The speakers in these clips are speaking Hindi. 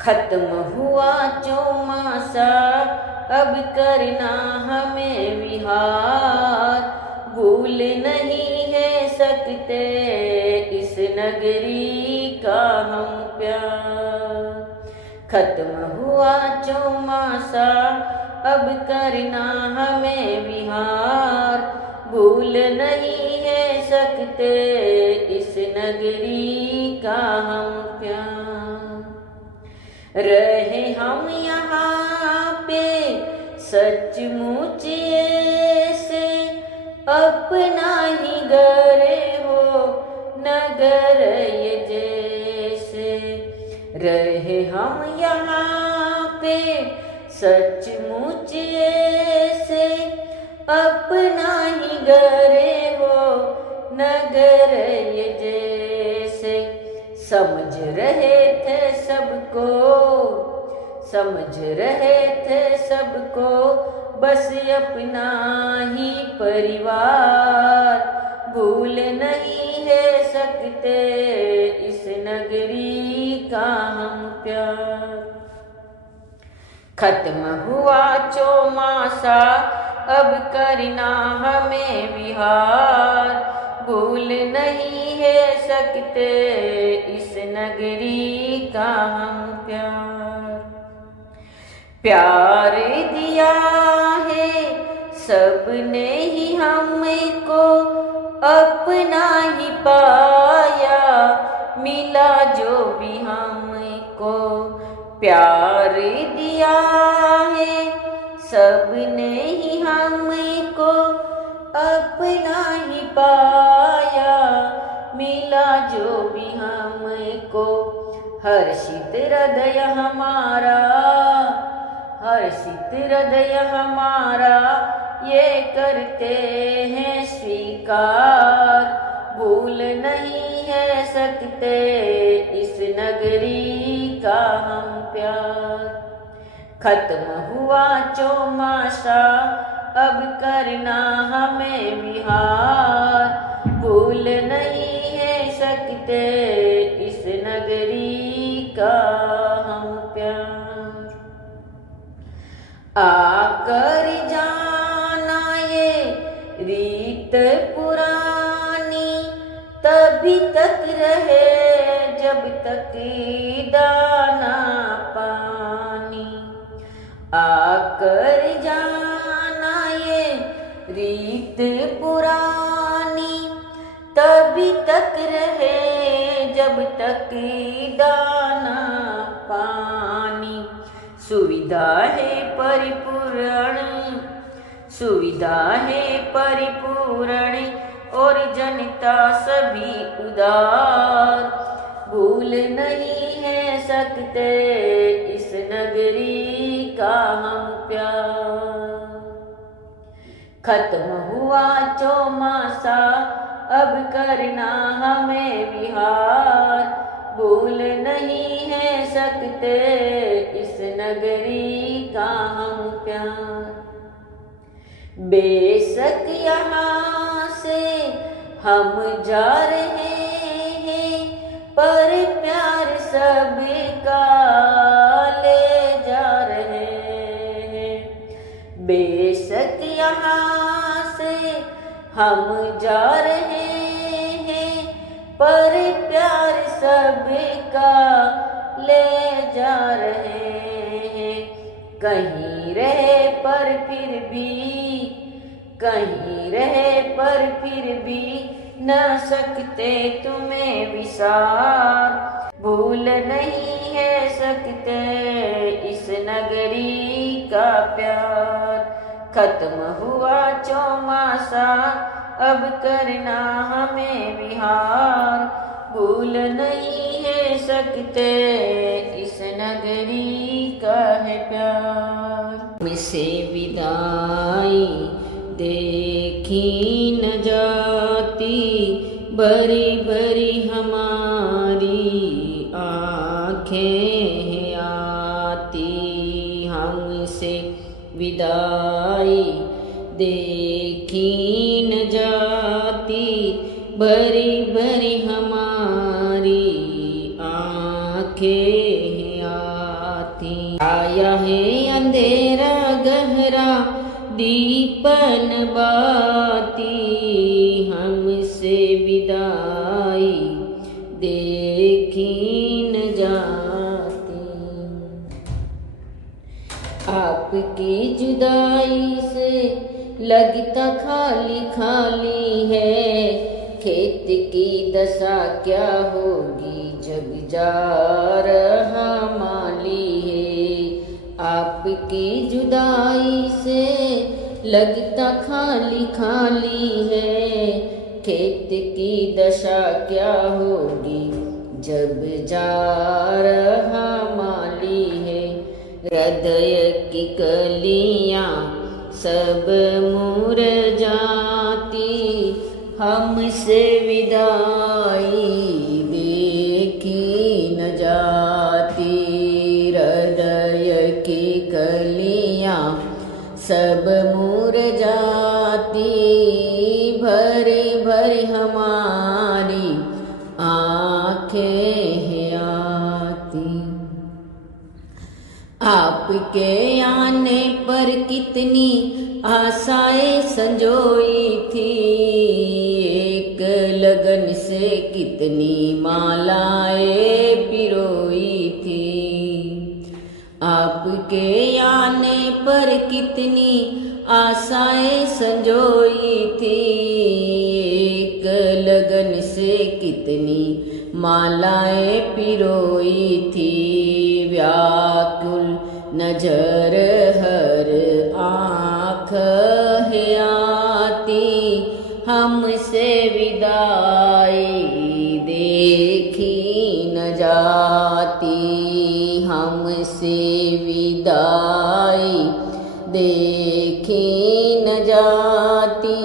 खत्म हुआ चौमासा, अब करना हमें विहार। भूल नहीं है सकते इस नगरी का हम प्यार। खत्म हुआ चौमासा, अब करना हमें विहार। भूल नहीं है सकते इस नगरी का हम प्यार। रहे हम यहाँ पे सचमुच से, अपना ही घर हो नगर ये जैसे। रहे हम यहाँ पे सचमुच से, अपना ही घर हो नगर ये जैसे। समझ रहे थे सबको, समझ रहे थे सबको, बस अपना ही परिवार। भूल नहीं है सकते इस नगरी का हम प्यार। खत्म हुआ चौमासा, अब करना हमें विहार। भूल नहीं है सकते इस नगरी का हम प्यार। प्यार दिया है सबने ही हमको, अपना ही पाया मिला जो भी हमको। प्यार दिया है सबने ही हमको, अपना ही पाया मिला जो भी हमको। हर्षित हृदय हमारा, हर्षित हृदय हमारा, ये करते हैं स्वीकार। भूल नहीं है सकते इस नगरी का हम प्यार। खत्म हुआ चौमासा, अब करना हमें विहार। भूल नहीं है सकते इस नगरी का हम प्यार। आकर जाना ये रीत पुरानी, तभी तक रहे जब तक दाना पानी। आकर जाना ये रीत पुरानी, तभी तक रहे जब तक दाना पानी। सुविधा है परिपूर्ण, सुविधा है परिपूर्ण, और जनता सभी उदार। भूल नहीं है सकते इस नगरी का हम प्यार। खत्म हुआ चौमासा, अब करना हमें विहार। भूल नहीं है सकते इस नगरी का हम प्यार। बेशक यहाँ से हम जा रहे हैं, पर प्यार सबका ले जा रहे हैं। बेशक यहाँ से हम जा रहे हैं, पर प्यार सबका ले जा रहे हैं। कहीं रहे पर फिर भी, कहीं रहे पर फिर भी, न सकते तुम्हें विसार। भूल नहीं है सकते इस नगरी का प्यार। खत्म हुआ चौमासा, अब करना हमें विहार। भूल नहीं है सकते इस नगरी का है प्यार। मुझसे विदाई देखी न जाती, बड़ी बड़ी हमारी आँखें आती। हमसे विदाई देखी न जाती, बड़ी बड़ी हमारी आँखें छाया है अंधेरा गहरा दीपन बाती, हमसे विदाई देखी न जाती। आपकी जुदाई से लगता खाली खाली है, खेत की दशा क्या होगी जग जा रहा माली है। आपकी जुदाई से लगता खाली खाली है, खेत की दशा क्या होगी जब जा रहा माली है। हृदय की कलियां सब मुरझाती, हमसे विदाई देखी न जाती। हृदय की कलियां सब मुरझाती, भरी भरी हमारी आँखें हैं आती। आपके आने पर कितनी आशाएं संजोई थी, एक लगन से कितनी मालाएं पिरोई थी। आपके आने पर कितनी आशाएं संजोई थी, एक लगन से कितनी मालाएं पिरोई थी। व्याकुल नजर हर आँख है आती, हमसे विदाई देखी न जाती। हमसे विदाई देखी न जाती,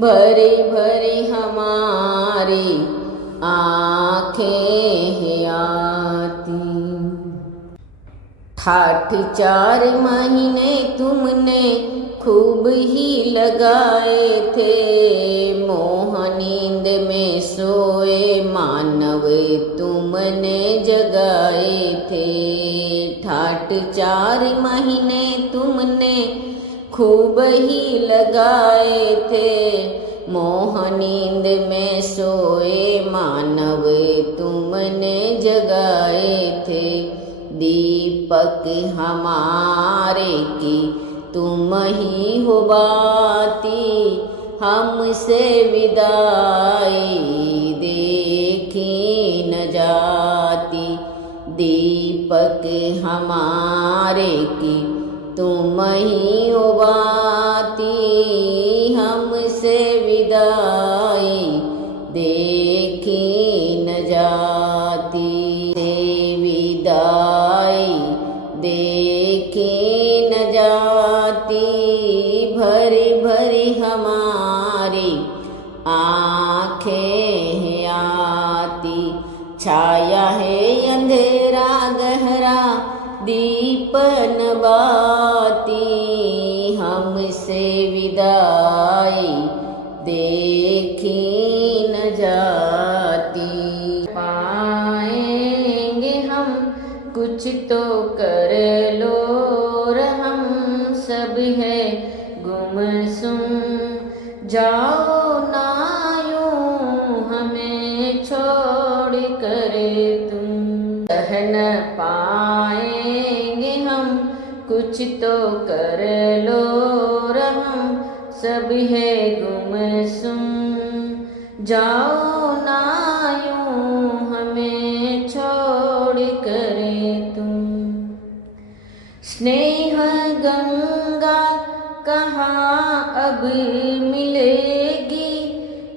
भरी भरी हमारी आँखें हैं आती। ठाठ 4 महीने तुमने खूब ही लगाए थे, मोह नींद में सोए मानव तुमने जगाए थे। ठाठ 4 महीने तुमने खूब ही लगाए थे, मोह नींद में सोए मानव तुमने जगाए थे। दीपक हमारे की तुम ही हो बाती, हमसे विदाई देखी न जाती। दीपक हमारे की तुम ही हो बाती, हमसे विदाई देखी न जाती। विदाई देखी न जाती, भरी भरी हमारी आँखें हैं आती। छाया है अंधेरा गहरा दीपन बाती, हमसे विदाई देखी न जाती। पाएंगे हम कुछ तो कर लो हम सब है गुमसुम, जाओ ना यूं हमें छोड़ कर तुम। रह न पाएंगे हम कुछ तो कर लो हम सब है गुमसुम, जाओ ना यूं हमें छोड़ कर तुम। स्नेह गंगा कहाँ अब मिलेगी,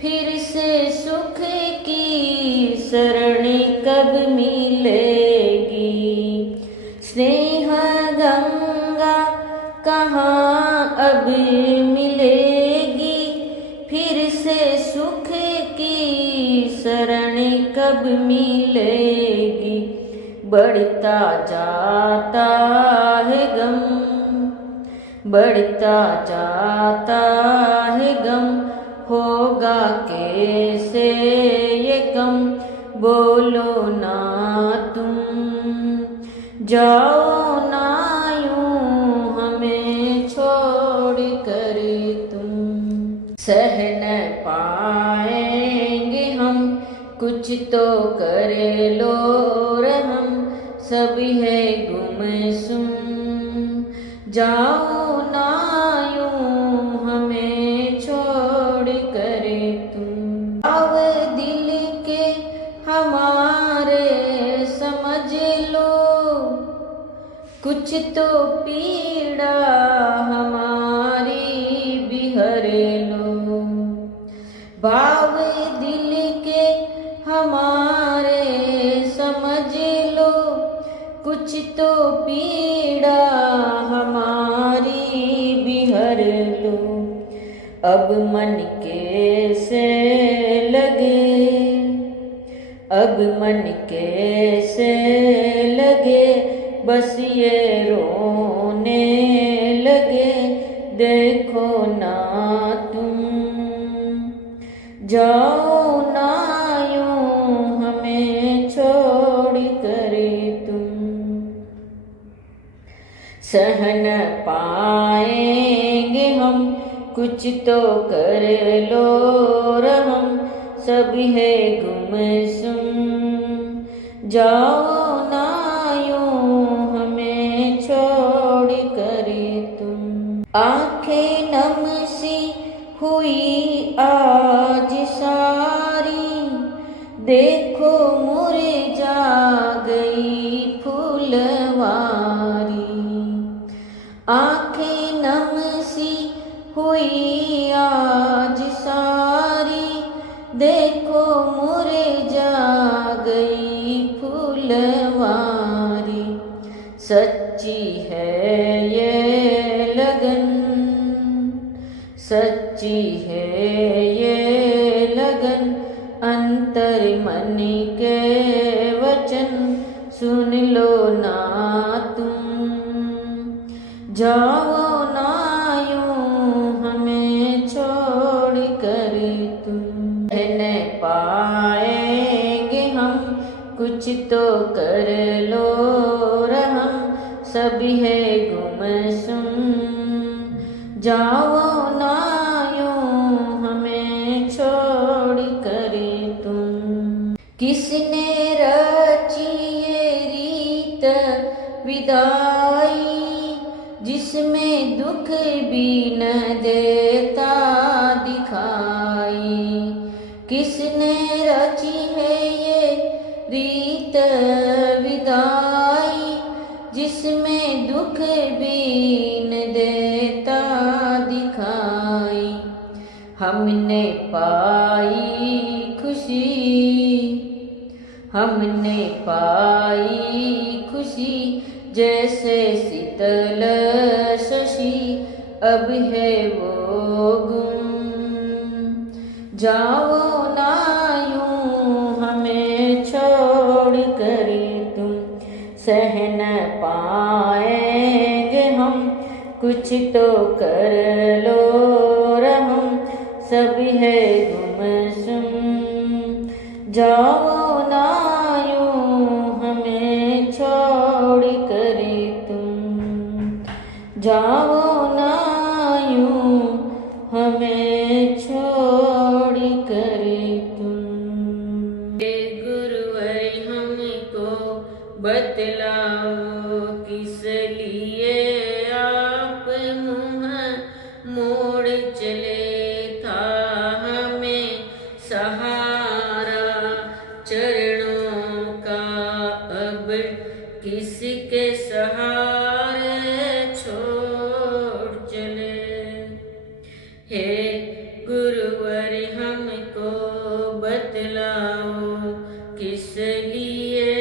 फिर से सुख की शरण कब मिलेगी। स्नेह गंगा कहाँ अब मिलेगी, फिर से सुख की शरण कब मिलेगी। बढ़ता जाता है गम, बढ़ता जाता है गम, होगा कैसे ये कम, बोलो ना तुम, जाओ ना तो करे लो रहम, सब है गुमसुम। जाओ ना यूं हमें छोड़ करे तुम। आव दिल के हमारे समझ लो, कुछ तो पीड़ा हमारी बिहर लो। भाव दिल के हमारे समझ लो, कुछ तो पीड़ा हमारी बिहर लो। अब मन कैसे लगे, अब मन कैसे लगे, बस ये रोने लगे देखो ना तुम। जाओ ना यूं हमें छोड़ करे तुम। सह न पाएंगे हम, कुछ तो कर लो रहम, सब है गुमसुम। जाओ ना यूं हमें छोड़ करे तुम। आंखें नम सी हुई आज सारी, देखो मुरझा गई फूलवारी। आंखें नम सी हुई आज सारी, देखो मुरझा गई फूलवारी। सच्ची है ये लगन, सच्ची है ये लगन, अंतर मन के वचन सुन लो ना तुम। जाओ ना यूं हमें छोड़ कर तुम। न पाएंगे हम, कुछ तो कर लो रहम, सब है गुमसुम। जाओ ना यूं हमें छोड़ कर तुम। किसने रची ये रीत विदाई, जिसमें दुख भी न देता दिखाई। किसने रची है ये रीत विदाई, जिसमें दुख भी न देता दिखाई। हमने पाई खुशी, हमने पाई खुशी, जैसे शीतल शशि अब है वो गुम। जाओ ना यूं हमें छोड़ कर तुम। सह न पाएंगे हम, कुछ तो कर लो रहम, सब है गुमसुम। जाओ ना यूं हमें छोड़ कर तुम। जाओ ना यूं हमें छोड़ कर तुम। हे गुरुवर हमको बतलाओ, किस लिए आप मुँह मोड़ चले था हमें सहारा चरणों का, अब किसके सहारे छोड़ चले। हे गुरुवर हमको बतलाओ, किस लिए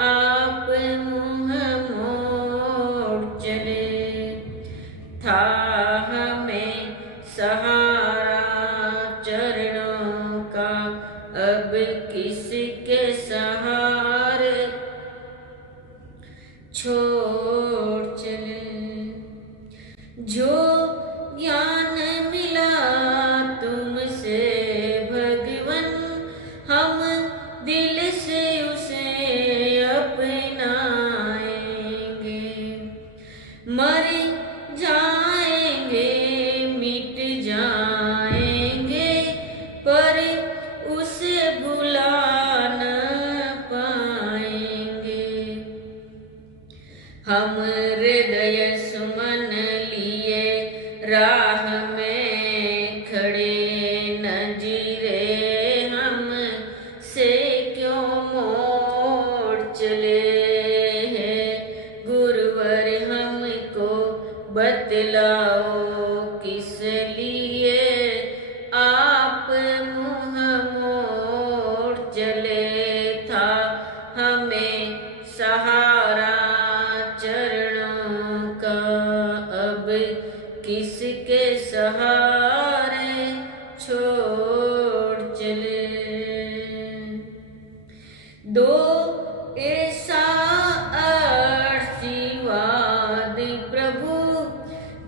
आप मुँह मोड़ चले था हमें सहारा चरणों का, अब किसके सहारे छोड़ चले। जो ज्ञान मिला तुमसे भगवन, हम दिल से उसे अपनाएंगे। मर जाएंगे मिट जाएंगे, पर उसे भुला हम हृदय सुमन लिए राह में खड़े, नजीरे हम से क्यों मोड़ चले हैं। गुरुवर हमको बतलाओ किस लिए आप मुँह मोड़ चले। था हमें सहारा चरणों का, अब किसके सहारे छोड़ चले। दो ऐसा आशीर्वाद प्रभु,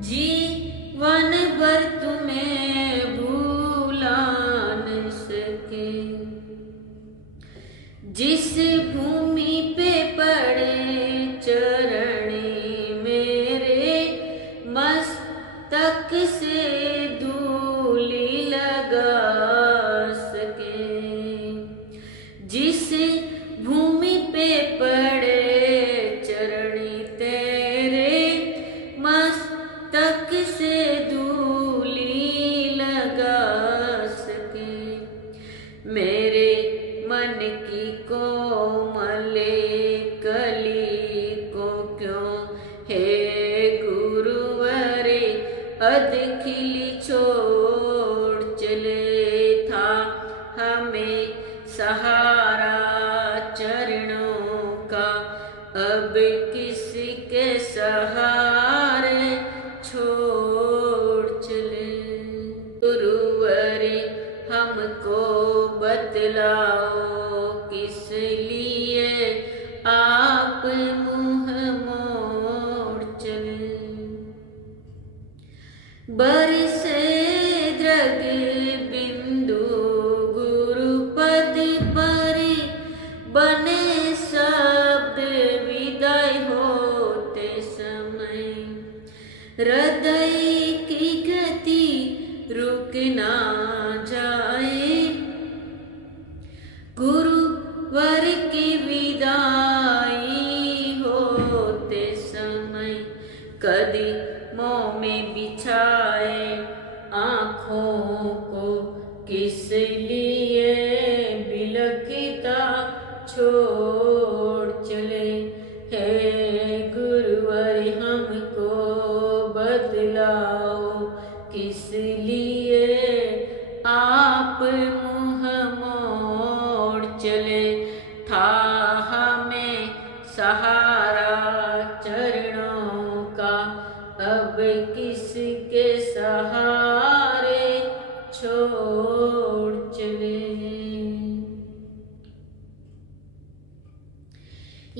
जीवन भर तुम्हें भूला न सके। जिस भूमि पे पड़े चरण मेरे, मस्तक से धूली लगा सके। जिस भूमि पे पड़े चरण तेरे, मस्तक से धूली लगा सके। मेरे मन की कोमल कली को क्यों हे गुरुवर अधखिली छोड़ चले। था हमें सहारा चरणों का, अब किसके सहारे छोड़ चले। गुरुवर हमको बतलाओ किस लिए आप मुँह मोड़ चले। बरसे द्रग बिंदु गुरुपद पर, बने शब्द विदाई होते समय। हृदय की गति रुक ना जाए, गुरुवर की विदाई होते समय। कदमों में बिछाए आँखों को किस लिए बिलखता छोड़ चले। हे गुरुवर हमको बतलाओ किस लिए आप मुँह मोड़ चले। था हमें सहारा चरणों का, अब किसके सहारे छोड़ चले।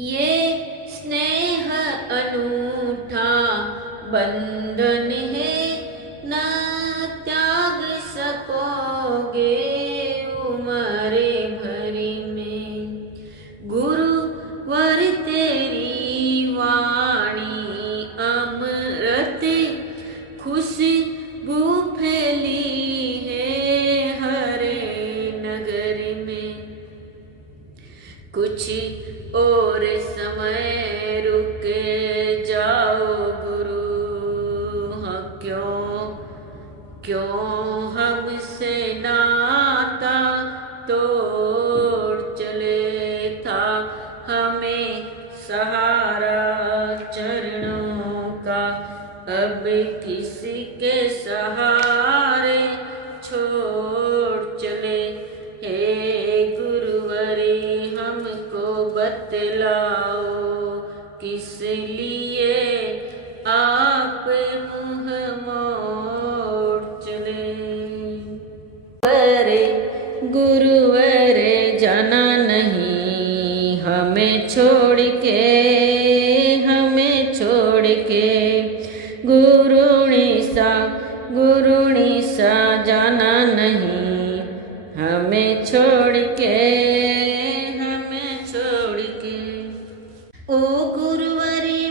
ये स्नेह अनूठा बंधन है, न त्याग सकोगे उम्र भरी में। गुरुवर तेरी वाणी अमृत खुशबू फैली है हरे नगर में। कुछ और समय रुक जाओ गुरु, हाँ क्यों हमसे नाता तोड़ चले। था हमें सहारा चरणों का, अब किसके सहारे छोड़ चले। हे गुरुवरी हमको बतलाओ किस लिए आप मुँह मोड़ चले। गुरुवर जाना नहीं हमें छोड़ के, हमें छोड़ के। गुरुणी सा जाना नहीं हमें छोड़ के, हमें छोड़ के। ओ गुरुवरी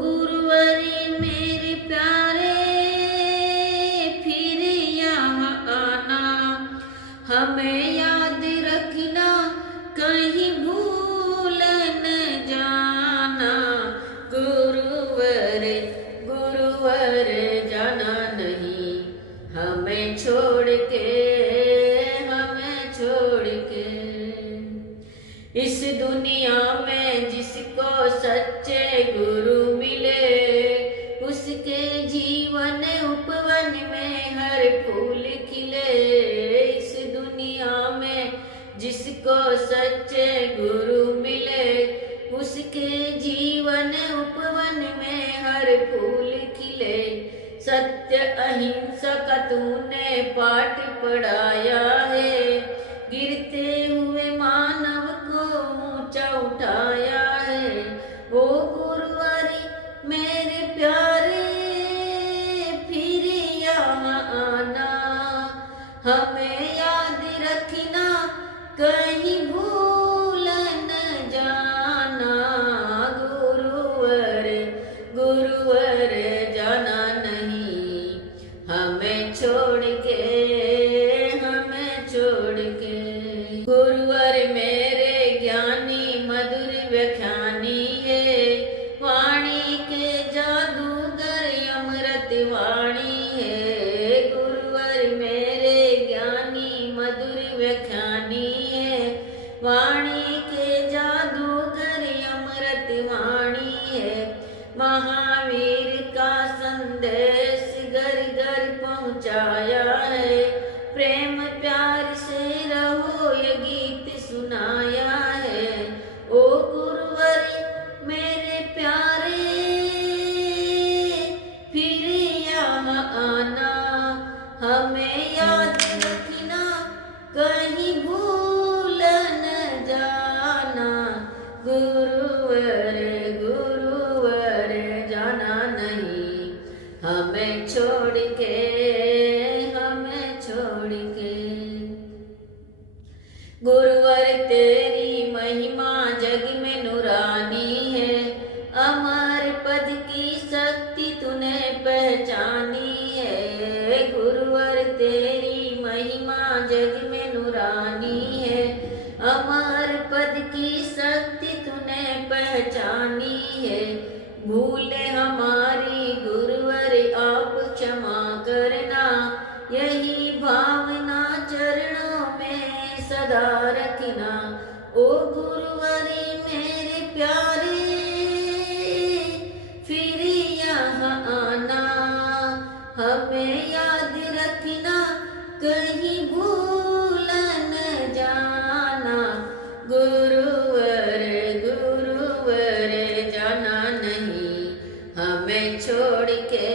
गुरुवरी मेरे प्यारे, फिर यहाँ आना, हमें याद रखना, कहीं भूल न जाना। गुरुवर गुरुवर जाना नहीं, हमें छोड़ के, हमें छोड़ के। इस दुनिया में जिसको सच्चे गुरु मिले, उसके जीवन उपवन में हर फूल खिले। इस दुनिया में जिसको सच्चे गुरु मिले, उसके जीवन उपवन में हर फूल खिले। सत्य अहिंसा का तूने पाठ पढ़ाया है, गिरते हुए मानव को ऊंचा उठाया है। ओ गुरुवरी मेरे प्यारे, फिर यहाँ आना, हमें याद रखना, कहीं भूल न जाना। गुरुवर गुरुवर जाना नहीं, हमें छोड़ के, हमें छोड़ के। गुरुवर मेरे ज्ञानी मधुर व्याख्यानी है, वाणी के जादूगर अमृत वाणी है। गुरुवर मेरे ज्ञानी मधुर व्याख्यानी है, वाणी के जादूगर अमृत वाणी है। महावीर का संदेश घर घर पहुँचाया है, प्रेम प्यार से रहो ये गीत सुनाया है। ओ गुरुवरी मेरे प्यारे, फिर यहाँ आना, हमें याद रखना, कहीं भूल न जाना। गुरुवर गुरुवर जाना नहीं, हमें छोड़ के, हमें छोड़ के। गुरुवर तेरी महिमा जग में नूरानी है, अमर पद की शक्ति तूने पहचानी है। गुरुवर तेरी महिमा जग में नूरानी है, अमर पद की शक्ति तूने पहचानी है। भूले हमारी गुरुवर आप क्षमा करना, यही भावना चरणों में सदा रखना। ओ गुरुवरी मेरे प्यारे, फिर यहाँ आना, हमें याद रखना, कहीं भूल न जाना। गुरुवर गुरुवर जाना नहीं, हमें छोड़ के,